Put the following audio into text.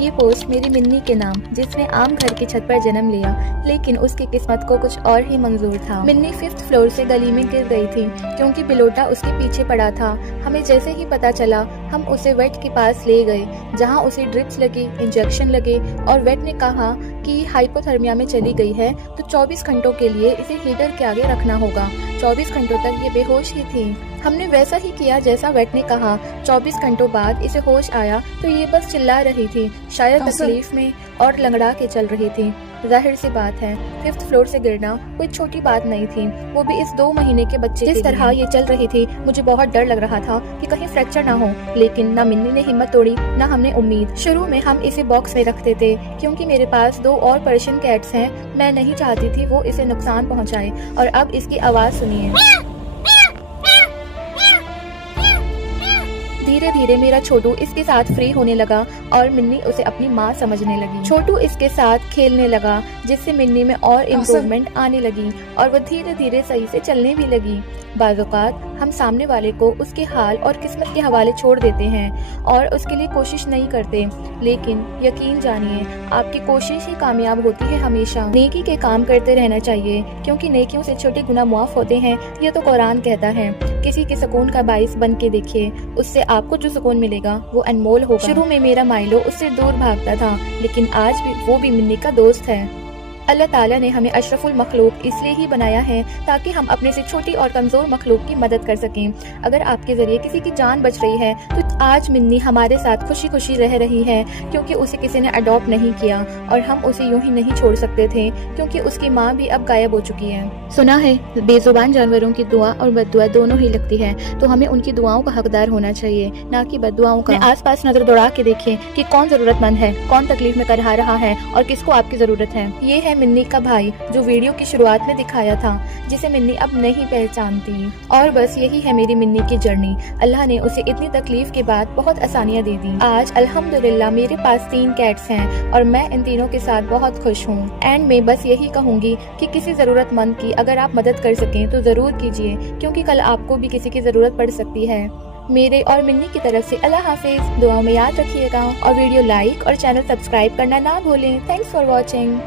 ये पोस्ट मेरी मिन्नी के नाम, जिसने आम घर की छत पर जन्म लिया, लेकिन उसकी किस्मत को कुछ और ही मंजूर था। मिन्नी 5th फ्लोर से गली में गिर गई थी क्योंकि बिलोटा उसके पीछे पड़ा था। हमें जैसे ही पता चला हम उसे वेट के पास ले गए, जहां उसे ड्रिप्स लगी, इंजेक्शन लगे और वेट ने कहा कि हाइपोथर्मिया में चली गई है तो 24 घंटों के लिए इसे हीटर के आगे रखना होगा। 24 घंटों तक ये बेहोश ही थी। हमने वैसा ही किया जैसा वेट ने कहा। 24 घंटों बाद इसे होश आया तो ये बस चिल्ला रही थी, शायद तकलीफ में, और लंगड़ा के चल रही थी। जाहिर सी बात है 5th फ्लोर से गिरना कोई छोटी बात नहीं थी, वो भी इस 2 महीने के बच्चे। जिस तरह ये चल रही थी मुझे बहुत डर लग रहा था कि कहीं फ्रैक्चर ना हो, लेकिन ना मिन्नी ने हिम्मत तोड़ी ना हमने उम्मीद। शुरू में हम इसे बॉक्स में रखते थे क्योंकि मेरे पास 2 और पर्शियन कैट्स हैं, मैं नहीं चाहती थी वो इसे नुकसान पहुंचाए। और अब इसकी आवाज सुनिए। धीरे धीरे मेरा छोटू इसके साथ फ्री होने लगा और मिन्नी उसे अपनी माँ समझने लगी। छोटू इसके साथ खेलने लगा, जिससे मिन्नी में और इम्प्रूवमेंट आने लगी और वो धीरे धीरे सही से चलने भी लगी। बाज़-औक़ात हम सामने वाले को उसके हाल और किस्मत के हवाले छोड़ देते हैं और उसके लिए कोशिश नहीं करते, लेकिन यकीन जानिए आपकी कोशिश ही कामयाब होती है हमेशा। नेकी के काम करते रहना चाहिए क्योंकि नेकियों से छोटे गुनाह मुआफ होते हैं, ये तो कुरान कहता है। किसी के सुकून का बाइस बन के देखिए, उससे आपको जो सुकून मिलेगा वो अनमोल होगा। शुरू में मेरा माइलो उससे दूर भागता था, लेकिन आज भी वो भी मिन्नी का दोस्त है। अल्लाह ताला ने हमें अशरफुल मखलूक इसलिए ही बनाया है ताकि हम अपने से छोटी और कमज़ोर मखलूक की मदद कर सकें। अगर आपके ज़रिए किसी की जान बच रही है तो आज मिन्नी हमारे साथ खुशी खुशी रह रही है क्योंकि उसे किसी ने अडॉप्ट नहीं किया और हम उसे यूं ही नहीं छोड़ सकते थे क्योंकि उसकी माँ भी अब गायब हो चुकी है। सुना है बेजुबान जानवरों की दुआ और बद्दुआ दोनों ही लगती है, तो हमें उनकी दुआओं का हकदार होना चाहिए, ना कि बद्दुआओं का। आस पास नजर दौड़ा के देखें कि कौन जरूरतमंद है, कौन तकलीफ में करहा रहा है और किसको आपकी जरूरत है। ये है मिन्नी का भाई जो वीडियो की शुरुआत में दिखाया था, जिसे मिन्नी अब नहीं पहचानती। और बस यही है मेरी मिन्नी की जर्नी। अल्लाह ने उसे इतनी तकलीफ के बाद बहुत आसानियाँ दे दी। आज अल्हम्दुलिल्लाह मेरे पास 3 कैट्स हैं और मैं इन तीनों के साथ बहुत खुश हूँ। एंड में बस यही कहूँगी कि किसी जरूरतमंद की अगर आप मदद कर सकें तो जरूर कीजिए, क्योंकि कल आपको भी किसी की जरूरत पड़ सकती है। मेरे और मिन्नी की तरफ से अल्लाह हाफिज, दुआओं में याद रखिएगा और वीडियो लाइक और चैनल सब्सक्राइब करना ना भूलें। Thanks for watching.